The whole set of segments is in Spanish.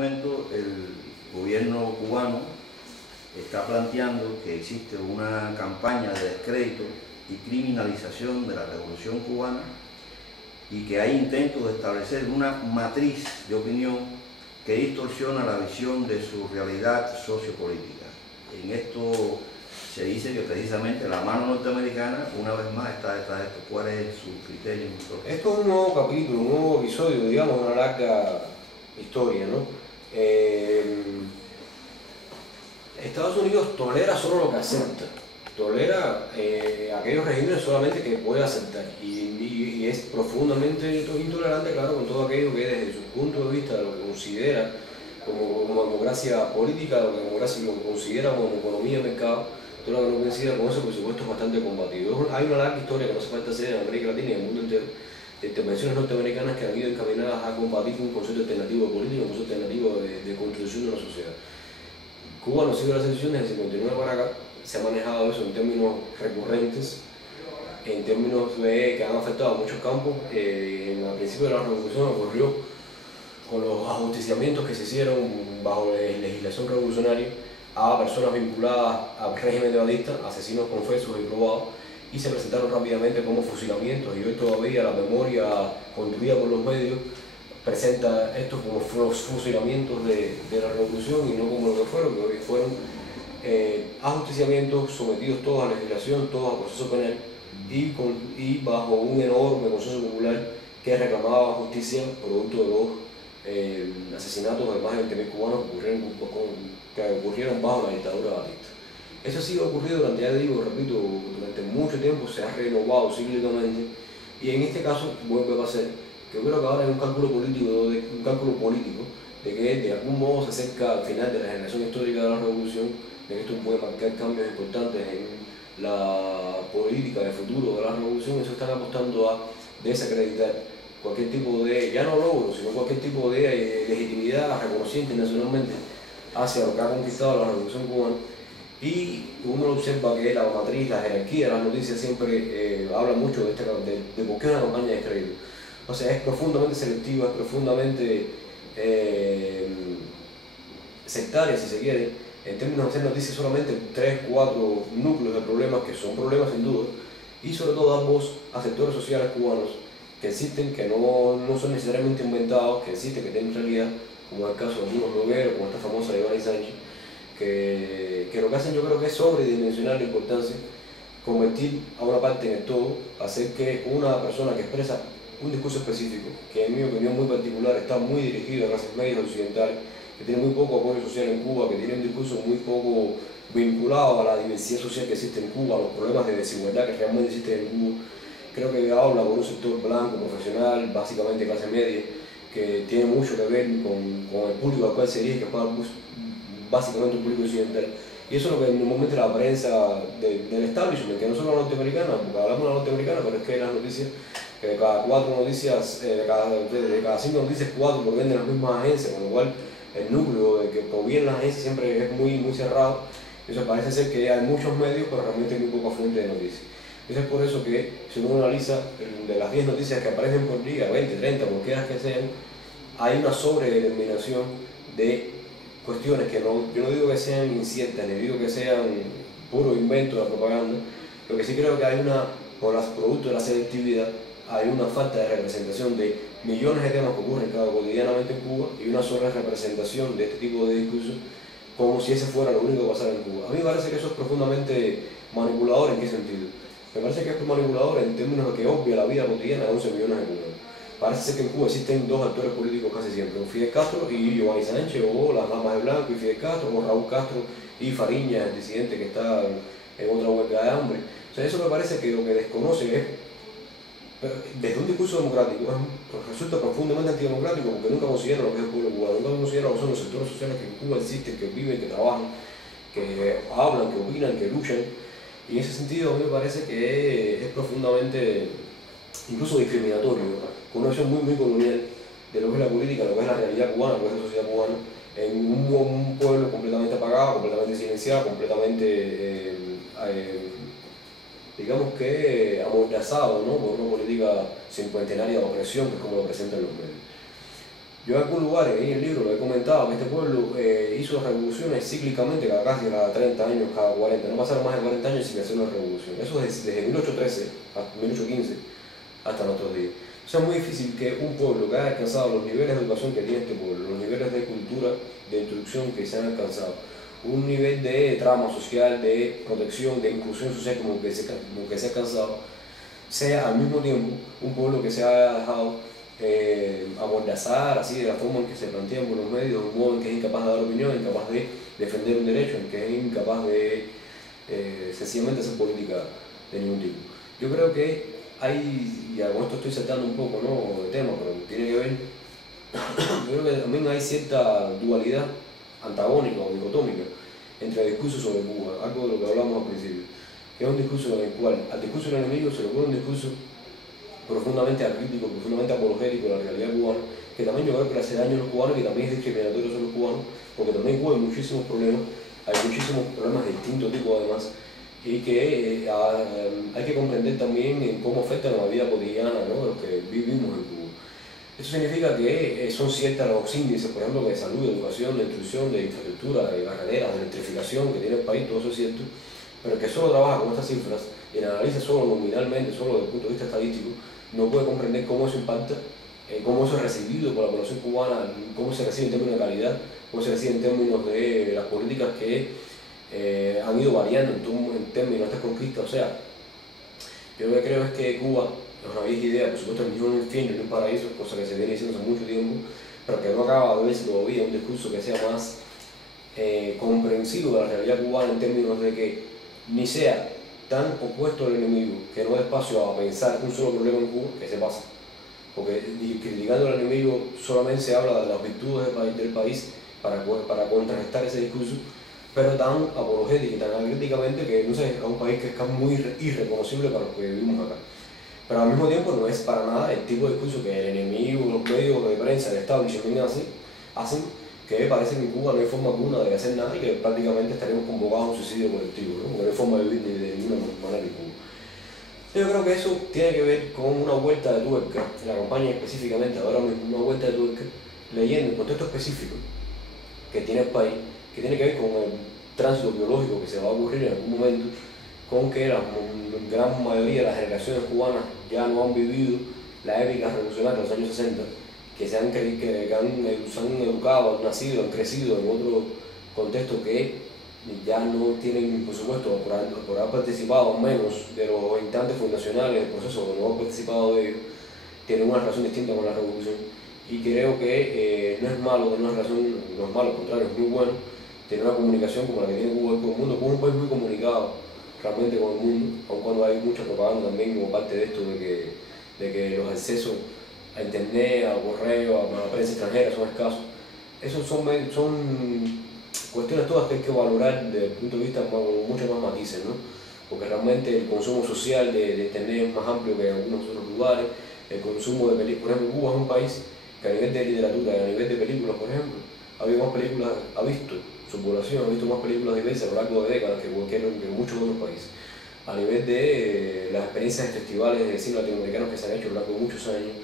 momento el gobierno cubano está planteando que existe una campaña de descrédito y criminalización de la Revolución Cubana y que hay intentos de establecer una matriz de opinión que distorsiona la visión de su realidad sociopolítica. En esto se dice que precisamente la mano norteamericana una vez más está detrás de esto. ¿Cuál es su criterio? Esto es un nuevo capítulo, un nuevo episodio, digamos, de una larga historia, ¿no? Estados Unidos tolera solo lo que acepta, tolera aquellos regímenes solamente que puede aceptar y es profundamente intolerante, claro, con todo aquello que desde su punto de vista de lo que considera como democracia política, lo que considera como economía de mercado, todo lo que no coincida con eso, por supuesto, es bastante combatido. Hay una larga historia que no hace falta hacer en América Latina y en el mundo entero, de intervenciones norteamericanas que han ido encaminadas a combatir un concepto alternativo de política, un concepto alternativo de construcción de una sociedad. Cuba no ha sido la excepción, desde el 59 para acá se ha manejado eso en términos recurrentes, en términos que han afectado a muchos campos. Al principio de la revolución ocurrió con los ajusticiamientos que se hicieron bajo la legislación revolucionaria a personas vinculadas al régimen de asesinos confesos y probados, y se presentaron rápidamente como fusilamientos, y hoy todavía la memoria construida por los medios presenta estos como los fusilamientos de la revolución y no como lo que fueron ajusticiamientos sometidos todos a legislación, todos a proceso penal y bajo un enorme consenso popular que reclamaba justicia producto de los asesinatos de más de 20.000 cubanos que ocurrieron bajo la dictadura batista. Eso ha sido ocurrido durante, ya digo, repito, durante mucho tiempo, se ha renovado cíclicamente, y en este caso vuelve a pasar que yo creo que ahora hay un cálculo político de que de algún modo se acerca al final de la generación histórica de la revolución, de que esto puede marcar cambios importantes en la política de futuro de la revolución, y eso están apostando a desacreditar cualquier tipo de, ya no logro, sino cualquier tipo de legitimidad reconocida internacionalmente hacia lo que ha conquistado la revolución cubana. Y uno observa que la matriz, la jerarquía de las noticias siempre habla mucho de por qué una campaña de descrédito. O sea, es profundamente selectiva, es profundamente sectaria, si se quiere, en términos de hacer noticias solamente 3, 4 núcleos de problemas, que son problemas sin duda, y sobre todo dar voz a sectores sociales cubanos que existen, que no son necesariamente inventados, que existen, que tienen realidad, como es el caso de algunos blogueros, como esta famosa Iván Sánchez, que lo que hacen yo creo que es sobredimensionar la importancia, convertir a una parte en el todo, hacer que una persona que expresa un discurso específico, que en mi opinión muy particular está muy dirigido a clases medias occidentales, que tiene muy poco apoyo social en Cuba, que tiene un discurso muy poco vinculado a la diversidad social que existe en Cuba, a los problemas de desigualdad que realmente existen en Cuba. Creo que habla por un sector blanco, profesional, básicamente clase media, que tiene mucho que ver con el público al cual se dirige, que es básicamente un público occidental. Y eso es lo que normalmente la prensa del establishment, que no solo la norteamericana, porque hablamos de la norteamericana, pero es que las noticias, que de cada 4 noticias, de cada 5 noticias, 4 provienen de las mismas agencias, con lo cual el núcleo de que provienen las agencias siempre es muy cerrado. Eso parece ser que hay muchos medios, pero realmente hay muy poca fuente de noticias. Eso es por eso que, si uno analiza de las 10 noticias que aparecen por día, 20, 30, cualquiera que sean, hay una sobredeterminación de cuestiones que yo no digo que sean inciertas, ni digo que sean puro invento de la propaganda. Lo que sí creo que hay por los productos de la selectividad, hay una falta de representación de millones de temas que ocurren cotidianamente en Cuba y una sola representación de este tipo de discursos como si ese fuera lo único que pasara en Cuba. A mí me parece que eso es profundamente manipulador. ¿En qué sentido? Me parece que es manipulador en términos de que obvia la vida cotidiana de 11 millones de cubanos. Parece ser que en Cuba existen 2 actores políticos casi siempre, Fidel Castro y Giovanni Sánchez, o las damas de blanco y Fidel Castro, o Raúl Castro y Fariña, el disidente que está en otra huelga de hambre. O sea, eso me parece que lo que desconoce es, desde un discurso democrático, resulta profundamente antidemocrático, porque nunca considera lo que es el pueblo cubano, nunca considera lo que son los sectores sociales que en Cuba existen, que viven, que trabajan, que hablan, que opinan, que luchan. Y en ese sentido a mí me parece que es profundamente, incluso discriminatorio, con una visión muy colonial de lo que es la política, lo que es la realidad cubana, lo que es la sociedad cubana, en un pueblo completamente apagado, completamente silenciado, completamente, digamos que amordazado, ¿no?, por una política cincuentenaria de opresión, que es como lo presentan los medios. Yo en algún lugar, ahí en el libro lo he comentado, que este pueblo hizo revoluciones cíclicamente cada 30 años, cada 40, no pasaron más de 40 años sin hacer una revolución. Eso desde 1813 hasta 1815 hasta nuestros días. O sea, es muy difícil que un pueblo que haya alcanzado los niveles de educación que tiene este pueblo, los niveles de cultura, de instrucción que se han alcanzado, un nivel de trama social, de protección, de inclusión social como que se ha alcanzado, sea al mismo tiempo un pueblo que se haya dejado amordazar así de la forma en que se plantean por los medios, un modo en que es incapaz de dar opinión, incapaz de defender un derecho, en que es incapaz de sencillamente hacer política de ningún tipo. Yo creo que hay, y con esto estoy saltando un poco, ¿no?, de tema, pero tiene que ver, yo creo que también hay cierta dualidad antagónica o dicotómica entre el discurso sobre Cuba, algo de lo que hablamos al principio, que es un discurso en el cual al discurso del enemigo se le pone un discurso profundamente acrítico, profundamente apologético de la realidad cubana, que también yo creo que le hace daño a los cubanos y que también es discriminatorio sobre los cubanos, porque también en Cuba hay muchísimos problemas de distinto tipo además, y que hay que comprender también en cómo afectan a la vida cotidiana, ¿no?, de los que vivimos en Cuba. Eso significa que son ciertos los índices, por ejemplo, de salud, de educación, de instrucción, de infraestructura, de carreteras, de electrificación que tiene el país, todo eso es cierto, pero que solo trabaja con estas cifras y la analiza solo nominalmente, solo desde el punto de vista estadístico, no puede comprender cómo eso impacta, cómo eso es recibido por la población cubana, cómo se recibe en términos de calidad, cómo se recibe en términos de las políticas que han ido variando en términos de estas conquistas. O sea, yo lo que creo es que Cuba es una vieja idea, por supuesto, ni un infierno ni un paraíso, cosa que se viene diciendo hace mucho tiempo, pero que no acaba de verse todavía un discurso que sea más comprensivo de la realidad cubana en términos de que ni sea tan opuesto al enemigo que no da espacio a pensar un solo problema en Cuba, que se pasa. Porque criticando al enemigo solamente se habla de las virtudes del país para contrarrestar ese discurso, pero tan apologético y tan acríticamente que no sé, es un país que es muy irreconocible para los que vivimos acá. Pero al mismo tiempo no es para nada el tipo de discurso que el enemigo, los medios de prensa, el Estado hacen, que parece que en Cuba no hay forma alguna de hacer nada y que prácticamente estaremos convocados a un suicidio colectivo, ¿no?, porque no hay forma de vivir de ninguna manera en Cuba. Yo creo que eso tiene que ver con una vuelta de tuerca, en la campaña específicamente, ahora mismo, una vuelta de tuerca, leyendo el contexto específico que tiene el país, que tiene que ver con el tránsito biológico que se va a ocurrir en algún momento, con que la gran mayoría de las generaciones cubanas ya no han vivido la épica revolucionaria de los años 60, que se han educado, han nacido, han crecido en otro contexto que ya no tienen, por supuesto, por haber participado menos de los instantes fundacionales del proceso, por no haber participado de ellos, tienen una relación distinta con la revolución. Y creo que no es malo tener una relación, no es malo, al contrario, es muy bueno tener una comunicación como la que tiene Cuba con el mundo. Cuba es un país muy comunicado realmente con el mundo, aun cuando hay mucha propaganda también como parte de esto de que los accesos a internet, a correo, a la prensa extranjera son escasos. Esos son cuestiones todas que hay que valorar desde el punto de vista con muchos más matices, ¿no? Porque realmente el consumo social de internet es más amplio que en algunos otros lugares, el consumo de películas, por ejemplo, Cuba es un país que a nivel de literatura y a nivel de películas, por ejemplo, ha visto su población, ha visto más películas diversas a lo largo de décadas que muchos otros países. A nivel de las experiencias de festivales de cine latinoamericanos que se han hecho a lo largo de muchos años,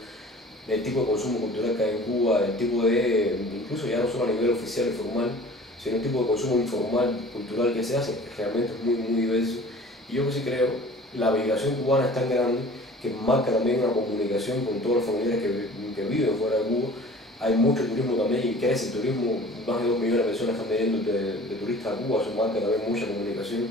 el tipo de consumo cultural que hay en Cuba, el tipo de, incluso ya no solo a nivel oficial y formal, sino el tipo de consumo informal, cultural que se hace, que realmente es muy diverso. Y yo que sí creo, la migración cubana es tan grande que marca también una comunicación con todos los familiares que viven fuera de Cuba. Hay mucho turismo también y crece el turismo, más de 2 millones de personas están viniendo de turistas a Cuba, eso marca también mucha comunicación.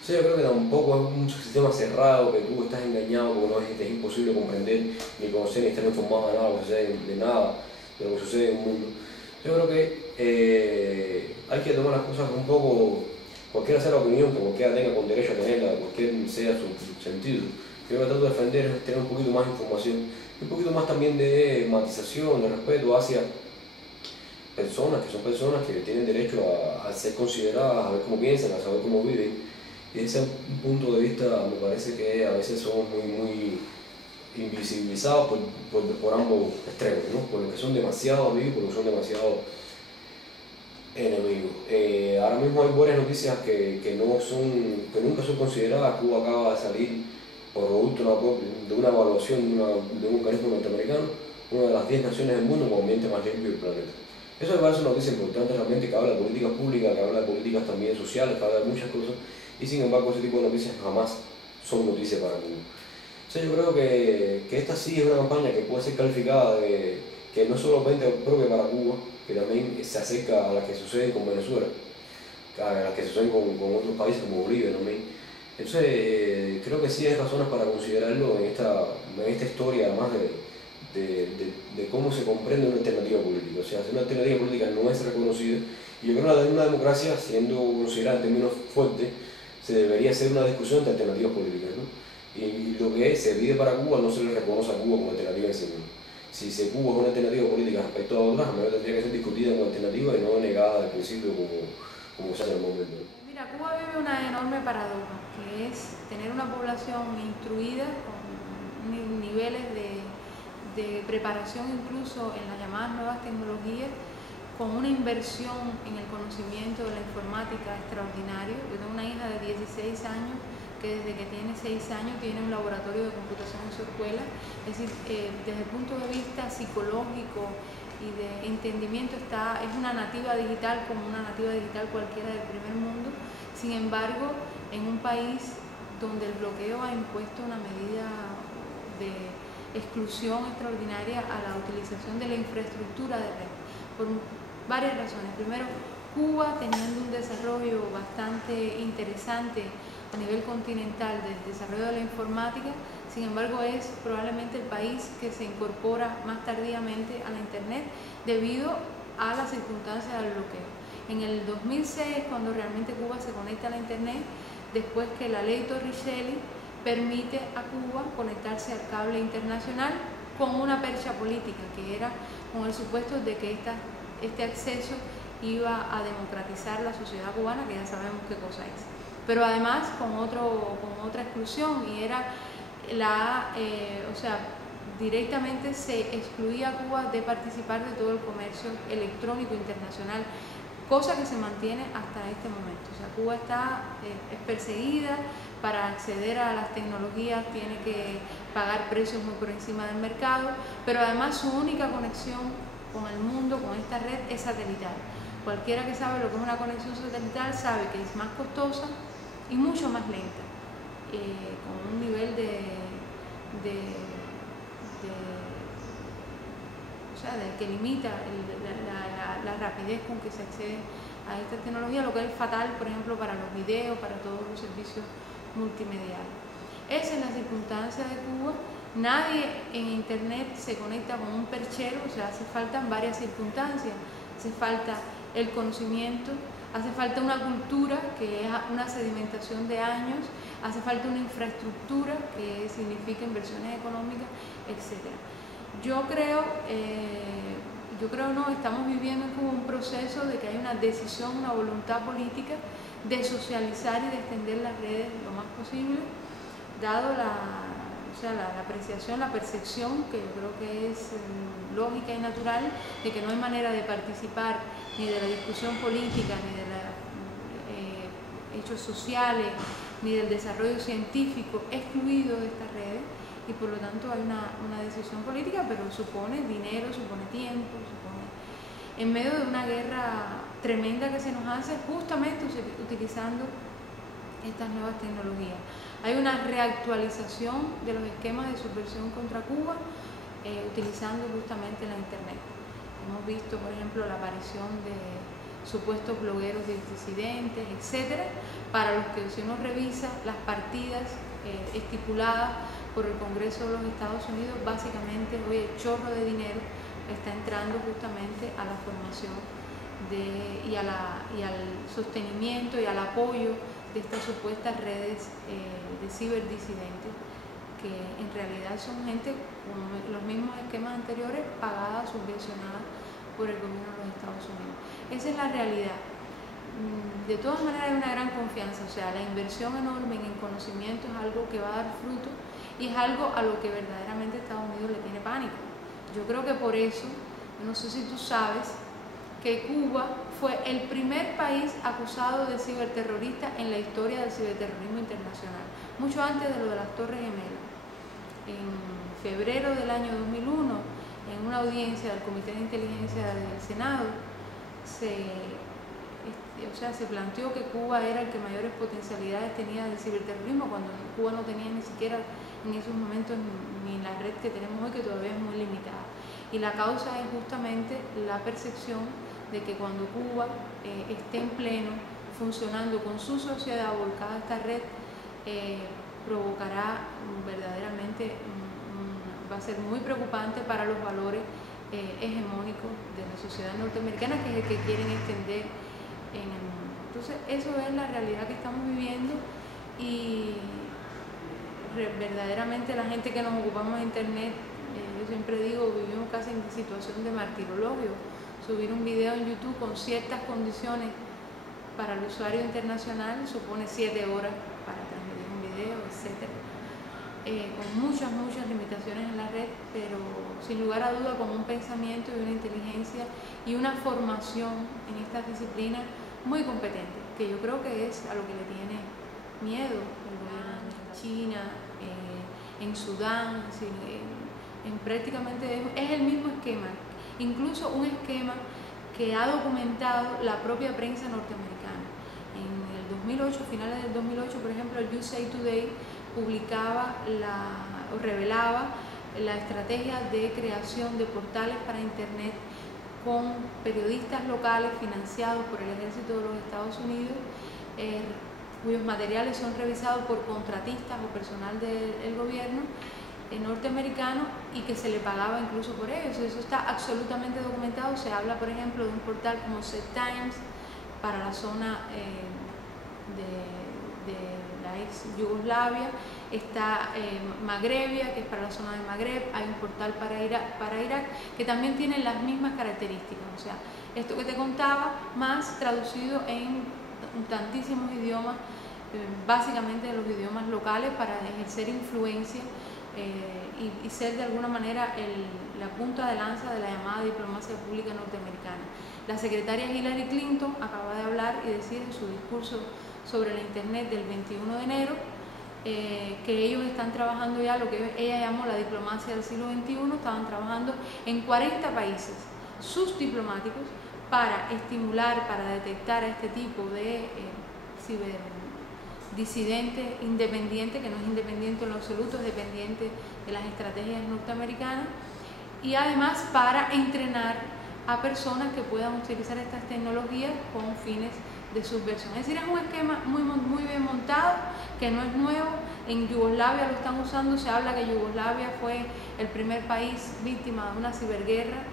O sea, yo creo que tampoco es un sistema cerrado, que tú estás engañado porque no es imposible comprender, ni conocer, ni estar informado de nada, de nada de lo que sucede en el mundo. Yo creo que hay que tomar las cosas un poco, cualquiera sea la opinión que cualquiera tenga con derecho a tenerla, cualquier sea su sentido. Yo lo que trato de defender es tener un poquito más de información, un poquito más también de matización, de respeto hacia personas que son personas que tienen derecho a ser consideradas, a ver cómo piensan, a saber cómo viven. Y ese punto de vista me parece que a veces somos muy invisibilizados por ambos extremos, ¿no? Por los que son demasiado amigos y por los que son demasiado enemigos. Ahora mismo hay buenas noticias que nunca son consideradas. Cuba acaba de salir por producto de una evaluación de un organismo norteamericano una de las 10 naciones del mundo con ambiente más limpio del planeta. Eso me parece una noticia importante realmente, que habla de políticas públicas, que habla de políticas también sociales, que habla de muchas cosas, y sin embargo ese tipo de noticias jamás son noticias para Cuba. O sea, yo creo que esta sí es una campaña que puede ser calificada de que no es solamente propia para Cuba, que también se acerca a las que suceden con Venezuela, a las que suceden con otros países como Bolivia también. Entonces, creo que sí hay razones para considerarlo en esta historia, además de cómo se comprende una alternativa política. O sea, si una alternativa política no es reconocida, y yo creo que una democracia, siendo considerada en términos fuertes, se debería hacer una discusión de alternativas políticas, ¿no? Y lo que se pide para Cuba no se le reconoce a Cuba como alternativa en sí misma. Si Cuba es una alternativa política respecto a otras, a mejor tendría que ser discutida como alternativa y no negada al principio como se hace en el momento. Mira, Cuba vive una enorme paradoja, que es tener una población instruida con niveles de preparación incluso en las llamadas nuevas tecnologías, con una inversión en el conocimiento de la informática extraordinario. Yo tengo una hija de 16 años que desde que tiene 6 años tiene un laboratorio de computación en su escuela. Es decir, desde el punto de vista psicológico y de entendimiento es una nativa digital como una nativa digital cualquiera del primer mundo. Sin embargo, en un país donde el bloqueo ha impuesto una medida de exclusión extraordinaria a la utilización de la infraestructura de red, por varias razones. Primero, Cuba, teniendo un desarrollo bastante interesante a nivel continental del desarrollo de la informática, sin embargo es probablemente el país que se incorpora más tardíamente a la Internet debido a las circunstancias del bloqueo. En el 2006, cuando realmente Cuba se conecta a la Internet, después que la ley Torricelli permite a Cuba conectarse al cable internacional con una percha política, que era con el supuesto de que este acceso iba a democratizar la sociedad cubana, que ya sabemos qué cosa es. Pero además con otra exclusión, y era directamente se excluía a Cuba de participar de todo el comercio electrónico internacional, cosa que se mantiene hasta este momento. O sea, Cuba es perseguida, para acceder a las tecnologías tiene que pagar precios muy por encima del mercado, pero además su única conexión con el mundo, con esta red, es satelital. Cualquiera que sabe lo que es una conexión satelital sabe que es más costosa y mucho más lenta, con un nivel que limita la rapidez con que se accede a esta tecnología, lo que es fatal, por ejemplo, para los videos, para todos los servicios multimediales. Esa es la circunstancia de Cuba. Nadie en Internet se conecta con un perchero, o sea, hace falta varias circunstancias. Hace falta el conocimiento, hace falta una cultura, que es una sedimentación de años, hace falta una infraestructura, que significa inversiones económicas, etc. Yo creo estamos viviendo como un proceso de que hay una decisión, una voluntad política de socializar y de extender las redes lo más posible, dado la apreciación, la percepción, que yo creo que es lógica y natural, de que no hay manera de participar ni de la discusión política, ni de los hechos sociales, ni del desarrollo científico excluido de estas redes, y por lo tanto hay una decisión política, pero supone dinero, supone tiempo, en medio de una guerra tremenda que se nos hace justamente utilizando estas nuevas tecnologías. Hay una reactualización de los esquemas de subversión contra Cuba utilizando justamente la Internet. Hemos visto, por ejemplo, la aparición de supuestos blogueros disidentes, etcétera, para los que, si uno revisa las partidas estipuladas por el Congreso de los Estados Unidos, básicamente hoy el chorro de dinero está entrando justamente a la formación y al sostenimiento y al apoyo de estas supuestas redes de ciberdisidentes, que en realidad son gente con los mismos esquemas anteriores, pagada, subvencionada por el gobierno de los Estados Unidos. Esa es la realidad. De todas maneras hay una gran confianza, o sea, la inversión enorme en conocimiento es algo que va a dar fruto y es algo a lo que verdaderamente Estados Unidos le tiene pánico. Yo creo que por eso, no sé si tú sabes, que Cuba fue el primer país acusado de ciberterrorista en la historia del ciberterrorismo internacional, mucho antes de lo de las Torres Gemelas. En febrero del año 2001, en una audiencia del Comité de Inteligencia del Senado, se planteó que Cuba era el que mayores potencialidades tenía de ciberterrorismo, cuando Cuba no tenía ni siquiera en esos momentos ni la red que tenemos hoy, que todavía es muy limitada. Y la causa es justamente la percepción de que cuando Cuba esté en pleno, funcionando con su sociedad volcada a esta red, provocará verdaderamente, va a ser muy preocupante para los valores hegemónicos de la sociedad norteamericana, que es el que quieren extender en el mundo. Entonces, eso es la realidad que estamos viviendo, y verdaderamente la gente que nos ocupamos de internet, yo siempre digo, vivimos casi en situación de martirologio. Subir un video en YouTube con ciertas condiciones para el usuario internacional supone 7 horas para transmitir un video, etc. Con muchas limitaciones en la red, pero sin lugar a duda con un pensamiento y una inteligencia y una formación en estas disciplinas muy competente, que yo creo que es a lo que le tiene miedo el gobierno de China, en Sudán, en prácticamente es el mismo esquema, incluso un esquema que ha documentado la propia prensa norteamericana. En el 2008, finales del 2008, por ejemplo, el USA Today publicaba o revelaba la estrategia de creación de portales para internet con periodistas locales financiados por el ejército de los Estados Unidos, cuyos materiales son revisados por contratistas o personal del gobierno norteamericano, y que se le pagaba incluso por ello. Eso está absolutamente documentado. Se habla, por ejemplo, de un portal como Set Times para la zona de la ex Yugoslavia, está Magrebia, que es para la zona de Magreb, hay un portal para Irak, que también tienen las mismas características. O sea, esto que te contaba, más traducido en tantísimos idiomas, básicamente de los idiomas locales, para ejercer influencia y ser de alguna manera la punta de lanza de la llamada diplomacia pública norteamericana. La secretaria Hillary Clinton acaba de hablar y decir en su discurso sobre la internet del 21 de enero que ellos están trabajando ya lo que ella llamó la diplomacia del siglo XXI. Estaban trabajando en 40 países, sus diplomáticos, para estimular, para detectar a este tipo de ciberdisidente independiente, que no es independiente en lo absoluto, es dependiente de las estrategias norteamericanas, y además para entrenar a personas que puedan utilizar estas tecnologías con fines de subversión. Es decir, es un esquema muy bien montado, que no es nuevo. En Yugoslavia lo están usando. Se habla que Yugoslavia fue el primer país víctima de una ciberguerra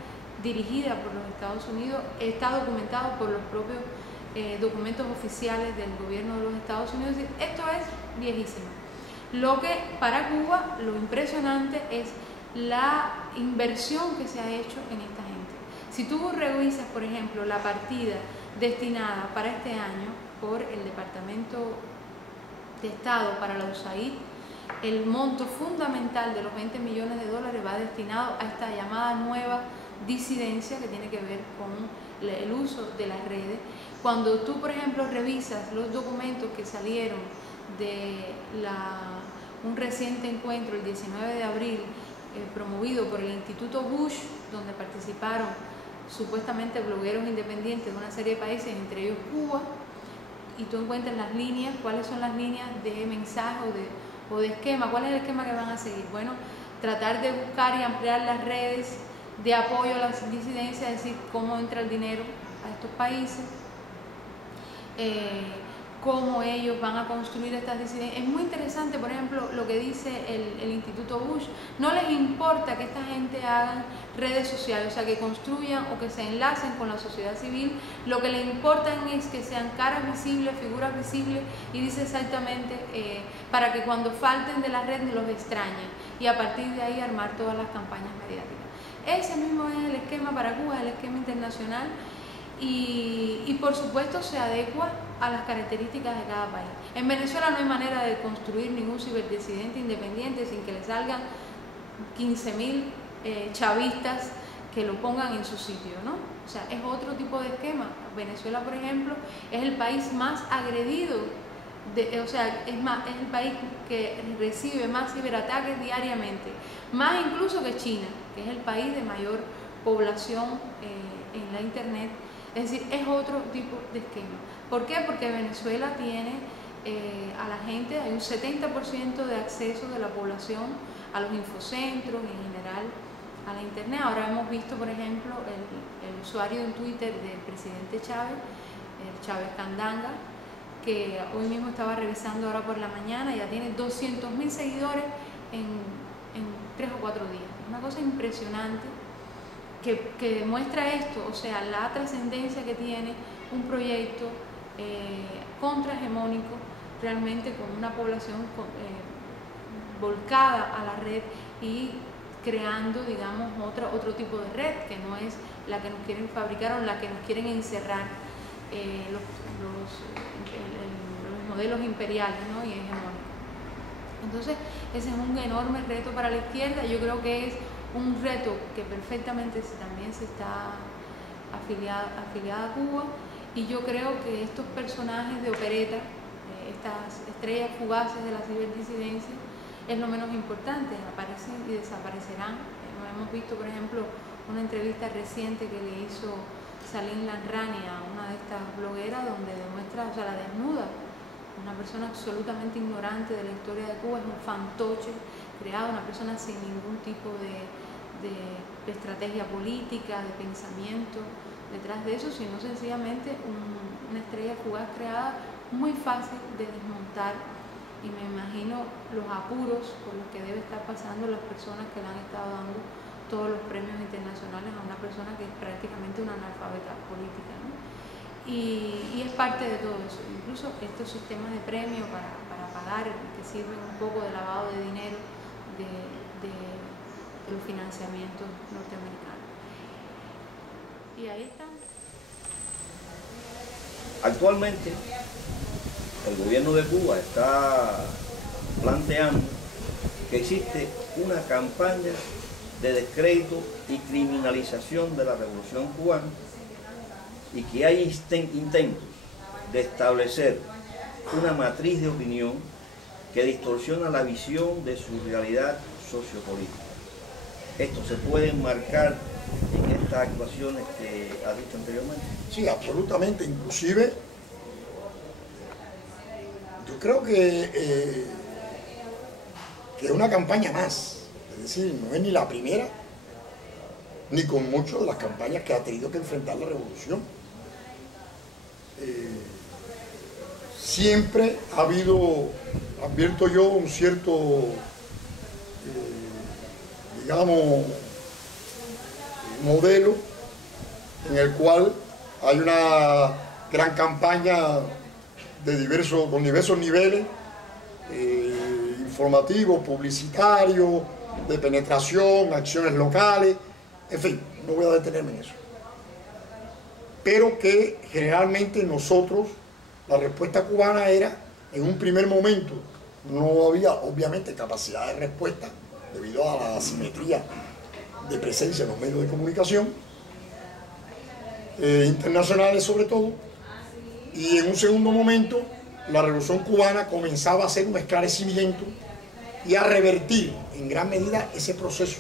dirigida por los Estados Unidos. Está documentado por los propios documentos oficiales del gobierno de los Estados Unidos. Esto es viejísimo. Lo que para Cuba, lo impresionante es la inversión que se ha hecho en esta gente. Si tú revisas, por ejemplo, la partida destinada para este año por el Departamento de Estado para la USAID, el monto fundamental de los 20 millones de dólares va destinado a esta llamada nueva disidencia, que tiene que ver con el uso de las redes. Cuando tú, por ejemplo, revisas los documentos que salieron de un reciente encuentro el 19 de abril promovido por el Instituto Bush, donde participaron supuestamente blogueros independientes de una serie de países, entre ellos Cuba, y tú encuentras las líneas, cuáles son las líneas de mensaje o de esquema, cuál es el esquema que van a seguir. Bueno, tratar de buscar y ampliar las redes de apoyo a las disidencias, es decir, cómo entra el dinero a estos países, cómo ellos van a construir estas disidencias. Es muy interesante, por ejemplo, lo que dice el Instituto Bush. No les importa que esta gente haga redes sociales, o sea, que construyan o que se enlacen con la sociedad civil. Lo que les importa es que sean caras visibles, figuras visibles, y dice exactamente para que cuando falten de la red ni los extrañen, y a partir de ahí armar todas las campañas mediáticas. Ese mismo es el esquema para Cuba, el esquema internacional, y por supuesto se adecua a las características de cada país. En Venezuela no hay manera de construir ningún ciberdisidente independiente sin que le salgan 15.000 chavistas que lo pongan en su sitio, ¿no? O sea, es otro tipo de esquema. Venezuela, por ejemplo, es el país más agredido o sea, es el país que recibe más ciberataques diariamente, más incluso que China, que es el país de mayor población en la internet. Es decir, es otro tipo de esquema. ¿Por qué? Porque Venezuela tiene a la gente, hay un 70% de acceso de la población a los infocentros y en general a la internet. Ahora hemos visto, por ejemplo, el usuario en Twitter del presidente Chávez, Chávez Candanga, que hoy mismo estaba revisando ahora por la mañana, ya tiene 200.000 seguidores en 3 o 4 días. Una cosa impresionante que demuestra esto, o sea, la trascendencia que tiene un proyecto contrahegemónico, realmente con una población volcada a la red y creando, digamos, otro tipo de red, que no es la que nos quieren fabricar o la que nos quieren encerrar los modelos imperiales, ¿no? Y hegemónicos. Entonces, ese es un enorme reto para la izquierda. Yo creo que es un reto que perfectamente también se está afiliada a Cuba, y yo creo que estos personajes de opereta, estas estrellas fugaces de la ciberdisidencia, es lo menos importante. Aparecen y desaparecerán. Hemos visto, por ejemplo, una entrevista reciente que le hizo Salim Lanrani a una de estas blogueras, donde demuestra, o sea, la desnuda, una persona absolutamente ignorante de la historia de Cuba, es un fantoche creado, una persona sin ningún tipo de estrategia política, de pensamiento detrás de eso, sino sencillamente una estrella fugaz creada, muy fácil de desmontar. Y me imagino los apuros por los que debe estar pasando las personas que le han estado dando todos los premios internacionales a una persona que es prácticamente una analfabeta política, ¿no? Y es parte de todo eso. Incluso estos sistemas de premio para pagar, que sirven un poco de lavado de dinero de los financiamientos norteamericanos. Y ahí están. Actualmente, el gobierno de Cuba está planteando que existe una campaña de descrédito y criminalización de la revolución cubana, y que hay intentos de establecer una matriz de opinión que distorsiona la visión de su realidad sociopolítica. ¿Esto se puede enmarcar en estas actuaciones que ha dicho anteriormente? Sí, absolutamente. Inclusive, yo creo que es una campaña más. Es decir, no es ni la primera, ni con muchas de las campañas que ha tenido que enfrentar la revolución. Siempre ha habido, advierto yo, un cierto, digamos, modelo en el cual hay una gran campaña con diversos niveles, informativos, publicitarios, de penetración, acciones locales, en fin, no voy a detenerme en eso. Pero que generalmente nosotros, la respuesta cubana era, en un primer momento, no había obviamente capacidad de respuesta debido a la asimetría de presencia en los medios de comunicación, internacionales sobre todo, y en un segundo momento la revolución cubana comenzaba a hacer un esclarecimiento y a revertir en gran medida ese proceso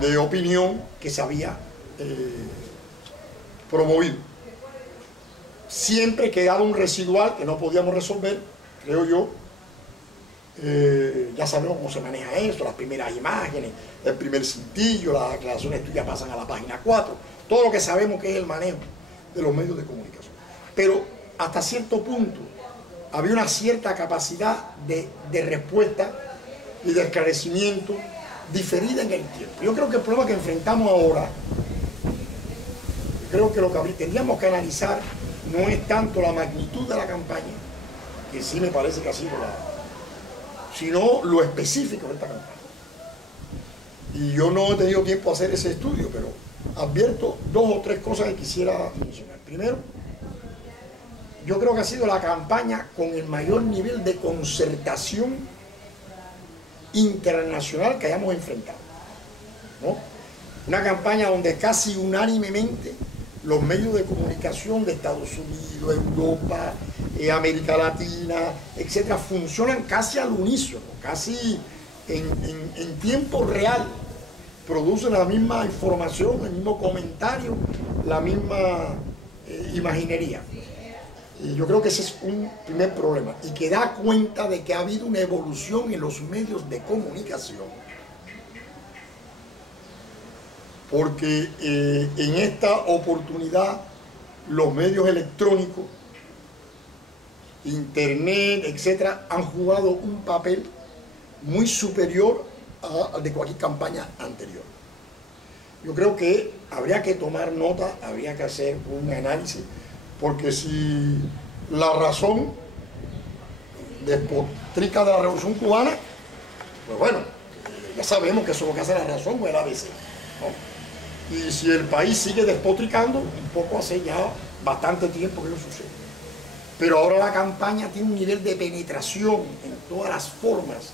de opinión que se había promovido. Siempre quedaba un residual que no podíamos resolver, creo yo. Ya sabemos cómo se maneja eso, las primeras imágenes, el primer cintillo, las aclaraciones tuyas pasan a la página 4, todo lo que sabemos que es el manejo de los medios de comunicación. Pero hasta cierto punto había una cierta capacidad de respuesta y de esclarecimiento diferida en el tiempo. Yo creo que el problema que enfrentamos ahora, creo que lo que tendríamos que analizar no es tanto la magnitud de la campaña, que sí me parece que ha sido sino lo específico de esta campaña. Y yo no he tenido tiempo de hacer ese estudio, pero advierto 2 o 3 cosas que quisiera mencionar. Primero, yo creo que ha sido la campaña con el mayor nivel de concertación internacional que hayamos enfrentado, ¿no? Una campaña donde casi unánimemente los medios de comunicación de Estados Unidos, Europa, América Latina, etcétera, funcionan casi al unísono, casi en tiempo real. Producen la misma información, el mismo comentario, la misma imaginería. Y yo creo que ese es un primer problema, y que da cuenta de que ha habido una evolución en los medios de comunicación. Porque en esta oportunidad los medios electrónicos, internet, etcétera, han jugado un papel muy superior al de cualquier campaña anterior. Yo creo que habría que tomar nota, habría que hacer un análisis, porque si la razón despotrica de la Revolución Cubana, pues bueno, ya sabemos que eso es lo que hace la razón o el ABC, ¿no? Y si el país sigue despotricando, un poco hace ya bastante tiempo que no sucede. Pero ahora la campaña tiene un nivel de penetración en todas las formas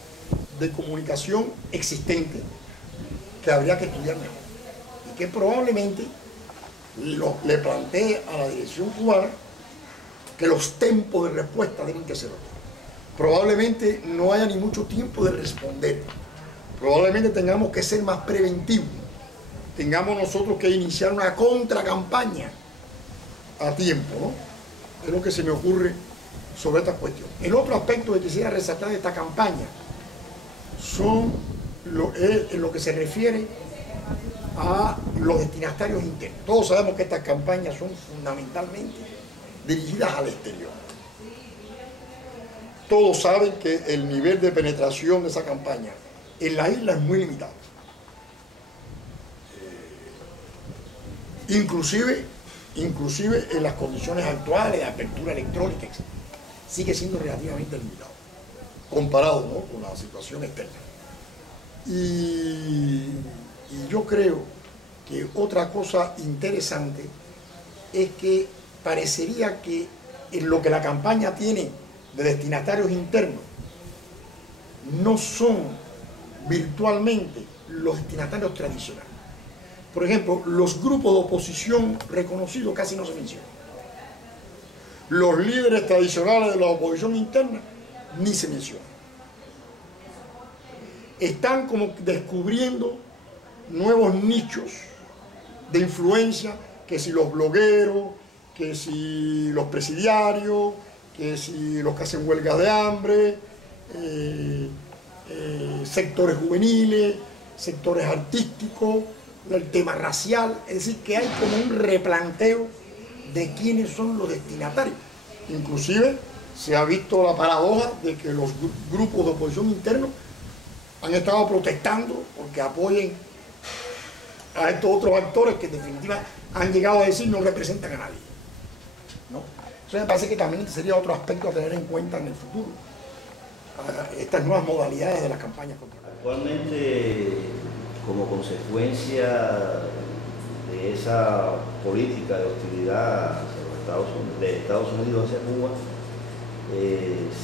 de comunicación existentes que habría que estudiar mejor. Y que probablemente le plantee a la dirección cubana que los tiempos de respuesta deben que ser otros. Probablemente no haya ni mucho tiempo de responder. Probablemente tengamos que ser más preventivos. Tengamos nosotros que iniciar una contracampaña a tiempo, ¿no? Es lo que se me ocurre sobre esta cuestión. El otro aspecto que quisiera resaltar de esta campaña son en lo que se refiere a los destinatarios internos. Todos sabemos que estas campañas son fundamentalmente dirigidas al exterior. Todos saben que el nivel de penetración de esa campaña en la isla es muy limitado. Inclusive en las condiciones actuales de apertura electrónica, etc., sigue siendo relativamente limitado, comparado, ¿no?, con la situación externa. Y yo creo que otra cosa interesante es que parecería que en lo que la campaña tiene de destinatarios internos no son virtualmente los destinatarios tradicionales. Por ejemplo, los grupos de oposición reconocidos casi no se mencionan. Los líderes tradicionales de la oposición interna ni se mencionan. Están como descubriendo nuevos nichos de influencia, que si los blogueros, que si los presidiarios, que si los que hacen huelga de hambre, sectores juveniles, sectores artísticos, el tema racial. Es decir, que hay como un replanteo de quiénes son los destinatarios. Inclusive se ha visto la paradoja de que los grupos de oposición internos han estado protestando porque apoyen a estos otros actores que en definitiva han llegado a decir no representan a nadie, ¿no? Eso me parece que también sería otro aspecto a tener en cuenta en el futuro, estas nuevas modalidades de las campañas contra la corrupción. Actualmente, como consecuencia de esa política de hostilidad hacia de Estados Unidos hacia Cuba,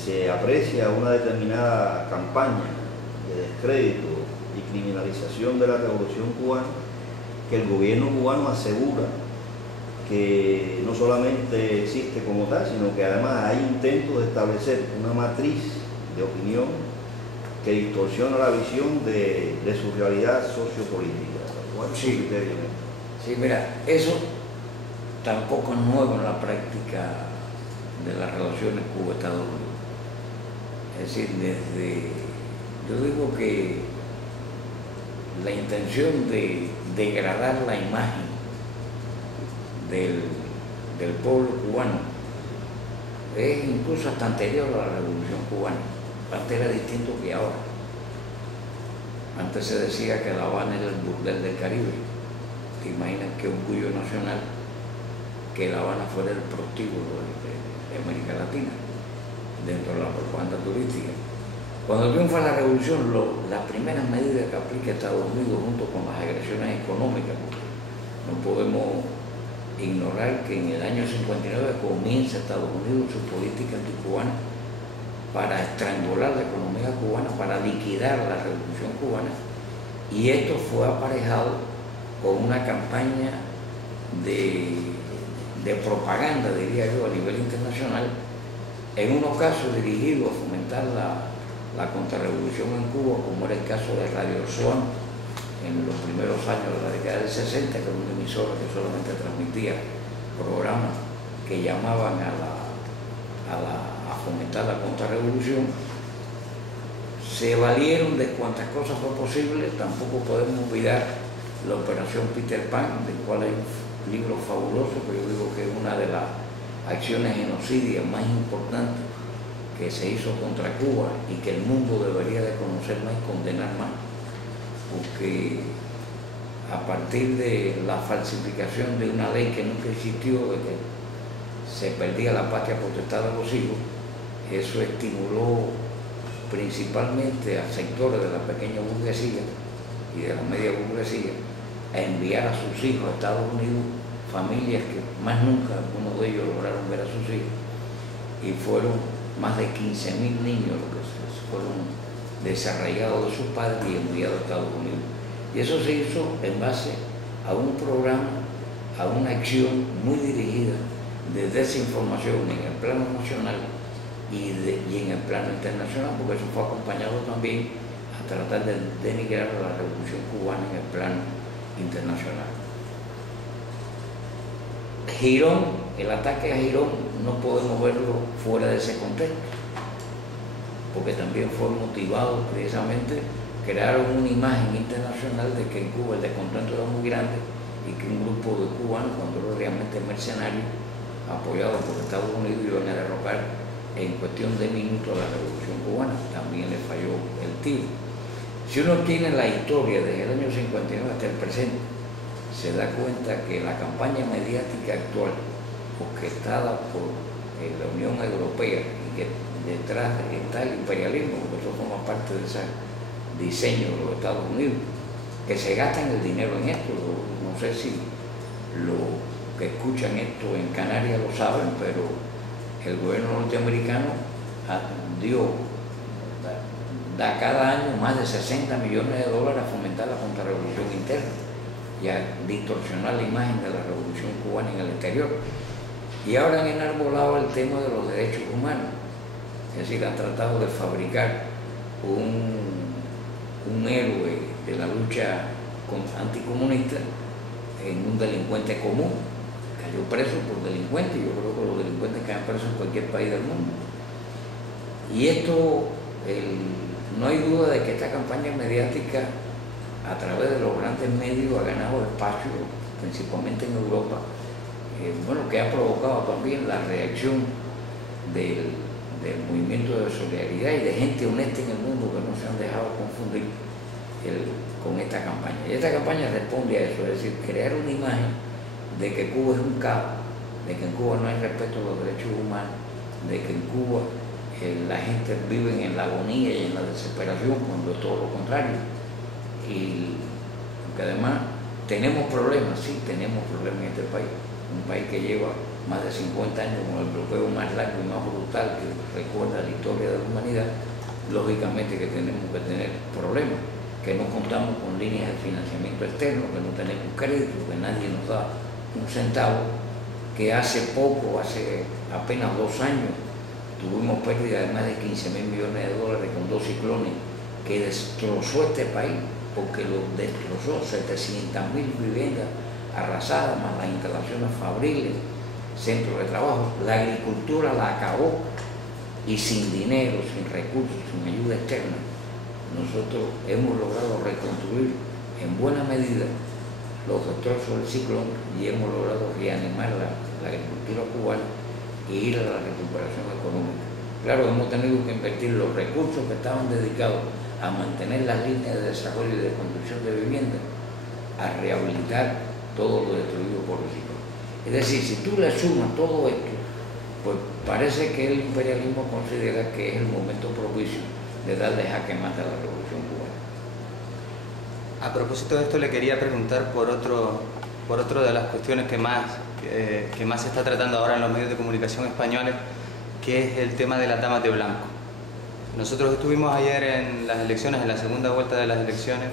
se aprecia una determinada campaña de descrédito y criminalización de la Revolución Cubana, que el gobierno cubano asegura que no solamente existe como tal, sino que además hay intentos de establecer una matriz de opinión que distorsiona la visión de su realidad sociopolítica. ¿Cuál es su criterio? Sí, mira, eso tampoco es nuevo en la práctica de las relaciones Cuba-Estados Unidos. Es decir, yo digo que la intención de degradar la imagen del pueblo cubano es incluso hasta anterior a la Revolución Cubana. Antes era distinto que ahora. Antes se decía que La Habana era el burdel del Caribe. ¿Te imaginas qué orgullo nacional que La Habana fuera el prostíbulo de América Latina dentro de la propaganda turística? Cuando triunfa la revolución, las primeras medidas que aplica Estados Unidos junto con las agresiones económicas, porque no podemos ignorar que en el año 59 comienza Estados Unidos su política anticubana para estrangular la economía cubana, para liquidar la revolución cubana, y esto fue aparejado con una campaña de de propaganda, diría yo, a nivel internacional, en unos casos dirigidos a fomentar la contrarrevolución en Cuba, como era el caso de Radio Swan en los primeros años de la década del 60, que era una emisora que solamente transmitía programas que llamaban a fomentar la contrarrevolución. Se valieron de cuantas cosas fue posible. Tampoco podemos olvidar la Operación Peter Pan, del cual hay un libro fabuloso, que yo digo que es una de las acciones genocidias más importantes que se hizo contra Cuba y que el mundo debería de conocer más y condenar más, porque a partir de la falsificación de una ley que nunca existió, de que se perdía la patria potestad de los hijos, eso estimuló principalmente a sectores de la pequeña burguesía y de la media burguesía a enviar a sus hijos a Estados Unidos, familias que más nunca algunos de ellos lograron ver a sus hijos, y fueron más de 15.000 niños los que fueron desarraigados de sus padres y enviados a Estados Unidos. Y eso se hizo en base a un programa, a una acción muy dirigida de desinformación en el plano nacional y en el plano internacional, porque eso fue acompañado también a tratar de denigrar a la revolución cubana en el plano internacional. Girón, el ataque a Girón, no podemos verlo fuera de ese contexto, porque también fue motivado precisamente, crearon una imagen internacional de que en Cuba el descontento era muy grande y que un grupo de cubanos, cuando eran realmente mercenarios, apoyados por Estados Unidos, iban a derrocar en cuestión de minutos a la revolución cubana. También le falló el tiro. Si uno tiene la historia desde el año 59 hasta el presente, se da cuenta que la campaña mediática actual, orquestada por la Unión Europea, y que detrás está el imperialismo, porque eso forma parte de ese diseño de los Estados Unidos, que se gastan el dinero en esto. No sé si los que escuchan esto en Canarias lo saben, pero el gobierno norteamericano da cada año más de 60 millones de dólares a fomentar la contrarrevolución interna y a distorsionar la imagen de la revolución cubana en el exterior. Y ahora han enarbolado el tema de los derechos humanos, es decir, han tratado de fabricar un héroe de la lucha anticomunista en un delincuente común. Cayó preso por delincuente, yo creo que los delincuentes caen presos en cualquier país del mundo. Y esto, no hay duda de que esta campaña mediática, a través de los grandes medios, ha ganado espacio, principalmente en Europa, que ha provocado también la reacción del movimiento de solidaridad y de gente honesta en el mundo que no se han dejado confundir con esta campaña. Y esta campaña responde a eso, es decir, crear una imagen de que Cuba es un caos, de que en Cuba no hay respeto a los derechos humanos, de que en Cuba la gente vive en la agonía y en la desesperación, cuando es todo lo contrario. Y que además tenemos problemas, sí tenemos problemas en este país, un país que lleva más de 50 años con el bloqueo más largo y más brutal que recuerda la historia de la humanidad. Lógicamente que tenemos que tener problemas, que no contamos con líneas de financiamiento externo, que no tenemos crédito, que nadie nos da un centavo, que hace apenas 2 años, tuvimos pérdida de más de 15.000 millones de dólares con 2 ciclones que destrozó este país, porque lo destrozó, 700.000 viviendas arrasadas, más las instalaciones fabriles, centros de trabajo. La agricultura la acabó, y sin dinero, sin recursos, sin ayuda externa, nosotros hemos logrado reconstruir en buena medida los destrozos del ciclón y hemos logrado reanimar la agricultura cubana y ir a la recuperación económica. Claro, hemos tenido que invertir los recursos que estaban dedicados a mantener las líneas de desarrollo y de construcción de viviendas, a rehabilitar todo lo destruido por el ciclón. Es decir, si tú le sumas todo esto, pues parece que el imperialismo considera que es el momento propicio de darle jaque mate a la revolución cubana. A propósito de esto, le quería preguntar por otro de las cuestiones que más se está tratando ahora en los medios de comunicación españoles, que es el tema de las damas de blanco. Nosotros estuvimos ayer en las elecciones, en la segunda vuelta de las elecciones,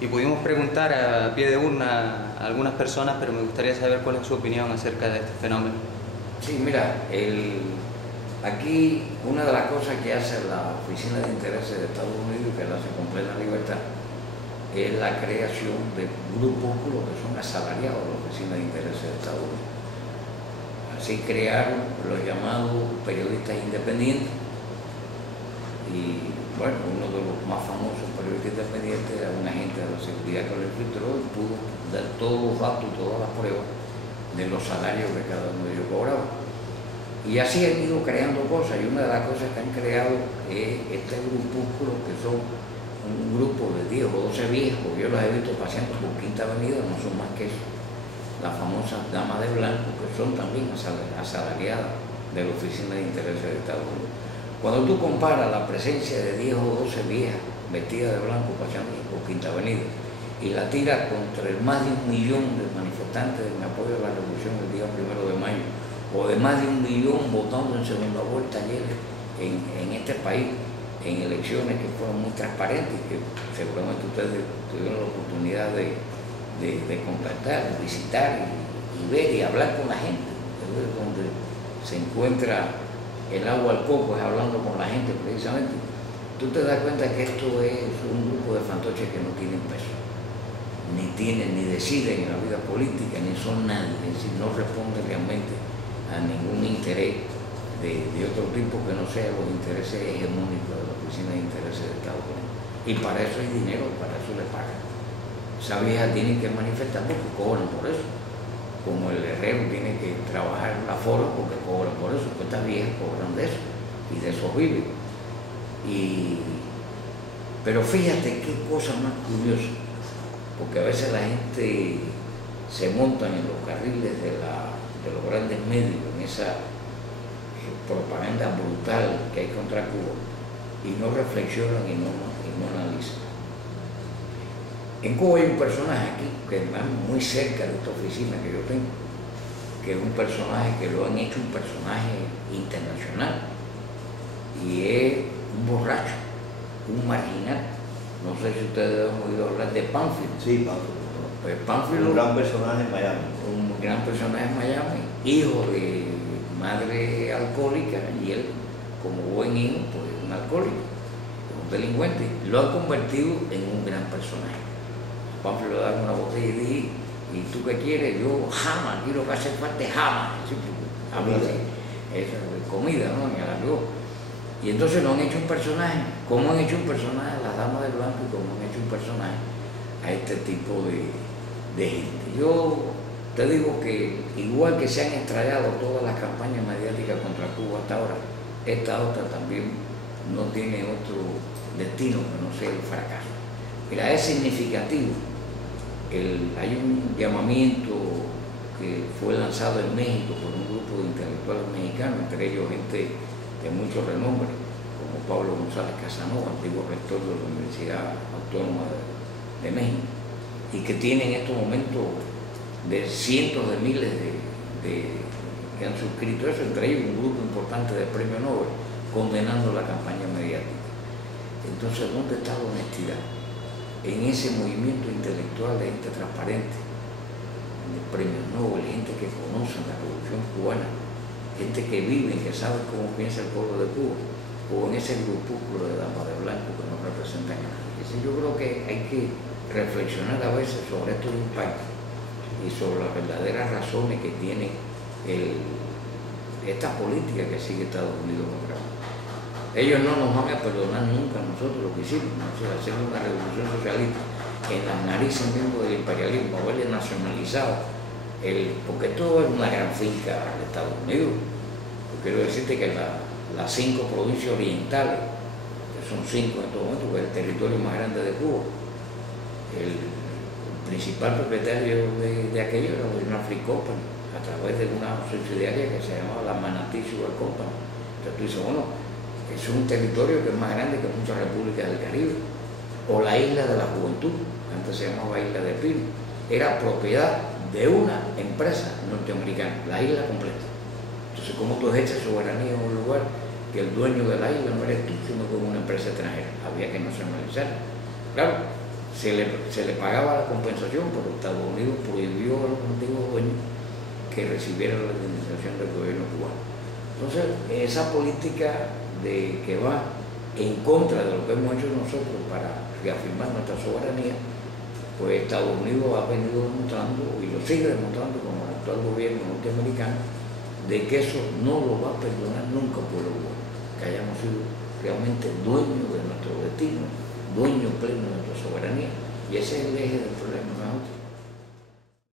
y pudimos preguntar a pie de urna a algunas personas, pero me gustaría saber cuál es su opinión acerca de este fenómeno. Sí, mira, aquí una de las cosas que hace la Oficina de Intereses de Estados Unidos, que la hace con plena libertad, es la creación de grupúsculos que son asalariados de la Oficina de Intereses de Estados Unidos. Así crearon los llamados periodistas independientes y, bueno, uno de los más famosos periodistas independientes era un agente de la seguridad que lo infiltró y pudo dar todos los datos y todas las pruebas de los salarios que cada uno de ellos cobraba. Y así han ido creando cosas, y una de las cosas que han creado es este grupúsculo, que son un grupo de 10 o 12 viejos. Yo los he visto paseando por Quinta Avenida, no son más que eso, las famosas damas de blanco, que son también asalariadas de la Oficina de Intereses de Estados Unidos. Cuando tú comparas la presencia de 10 o 12 viejas vestidas de blanco paseando por Quinta Avenida y la tiras contra el más de 1 millón de manifestantes en apoyo a la revolución el día 1 de mayo, o de más de 1 millón votando en segunda vuelta ayer en este país, en elecciones que fueron muy transparentes y que seguramente ustedes tuvieron la oportunidad de contactar, de visitar y ver y hablar con la gente, donde se encuentra el agua al coco, es hablando con la gente precisamente. Tú te das cuenta que esto es un grupo de fantoches que no tienen peso, ni deciden en la vida política, ni son nadie, es decir, no responden realmente a ningún interés de otro tipo que no sea los intereses hegemónicos de la Oficina de Intereses de Estados Unidos. Y para eso hay dinero, para eso le pagan. Esa vieja tiene que manifestar porque cobran por eso. Como el herrero tiene que trabajar la forma porque cobran por eso, pues estas viejas cobran de eso y de eso viven. Pero fíjate qué cosa más curiosa, porque a veces la gente se monta en los carriles de los grandes medios, en esa propaganda brutal que hay contra Cuba, y no reflexionan y no analizan. En Cuba hay un personaje aquí, que está muy cerca de esta oficina que yo tengo, que es un personaje que lo han hecho un personaje internacional, y es un borracho, un marginal. No sé si ustedes han oído hablar de Pánfilo. Sí, Pánfilo. Pues Pánfilo, un gran personaje en Miami. Un gran personaje en Miami, hijo de madre alcohólica, y él, como buen hijo, pues un alcohólico, un delincuente, lo ha convertido en un gran personaje. Pánfilo le da una botella y dice, ¿y tú qué quieres? Yo jamás, aquí lo que hace falta es jamás. Habla así, es comida, ¿no? Me alargó. Y entonces lo han hecho un personaje, como han hecho un personaje a las damas de blanco y como han hecho un personaje a este tipo de gente. Yo te digo que igual que se han extrañado todas las campañas mediáticas contra Cuba hasta ahora, esta otra también no tiene otro destino que no sea el fracaso. Mira, es significativo. Hay un llamamiento que fue lanzado en México por un grupo de intelectuales mexicanos, entre ellos gente de mucho renombre, como Pablo González Casanova, antiguo rector de la Universidad Autónoma de México, y que tiene en estos momentos de cientos de miles que han suscrito eso, entre ellos un grupo importante de premio Nobel, condenando la campaña mediática. Entonces, ¿dónde está la honestidad? En ese movimiento intelectual de gente transparente, de premios Nobel, gente que conoce la revolución cubana, gente que vive y que sabe cómo piensa el pueblo de Cuba, o en ese grupúsculo de damas de blanco que no representan a nadie. Yo creo que hay que reflexionar a veces sobre estos impactos y sobre las verdaderas razones que tiene esta política que sigue Estados Unidos contra nosotros. Ellos no nos van a perdonar nunca a nosotros lo que hicimos, ¿no? O sea, hacer una revolución socialista en las narices mismo del imperialismo, haberle nacionalizado, porque todo es una gran finca de Estados Unidos. Yo quiero decirte que las 5 provincias orientales, que son 5 en estos momentos, que es el territorio más grande de Cuba, el principal propietario de aquello era la Free Company, a través de una subsidiaria que se llamaba la Manatí Sugar Company. Entonces tú dices, bueno, es un territorio que es más grande que muchas repúblicas del Caribe. O la Isla de la Juventud, antes se llamaba Isla de Piri, era propiedad de una empresa norteamericana, la isla completa. Entonces, ¿cómo tú ejerces soberanía en un lugar que el dueño de la isla no eres tú, sino que una empresa extranjera? Había que nacionalizar. Claro, se le pagaba la compensación, pero Estados Unidos prohibió a los antiguos dueños que recibieran la indemnización del gobierno cubano. Entonces, esa política que va en contra de lo que hemos hecho nosotros para reafirmar nuestra soberanía, pues Estados Unidos ha venido demostrando, y lo sigue demostrando con el actual gobierno norteamericano, de que eso no lo va a perdonar nunca por lo bueno, que hayamos sido realmente dueños de nuestro destino, dueños plenos de nuestra soberanía, y ese es el eje del problema.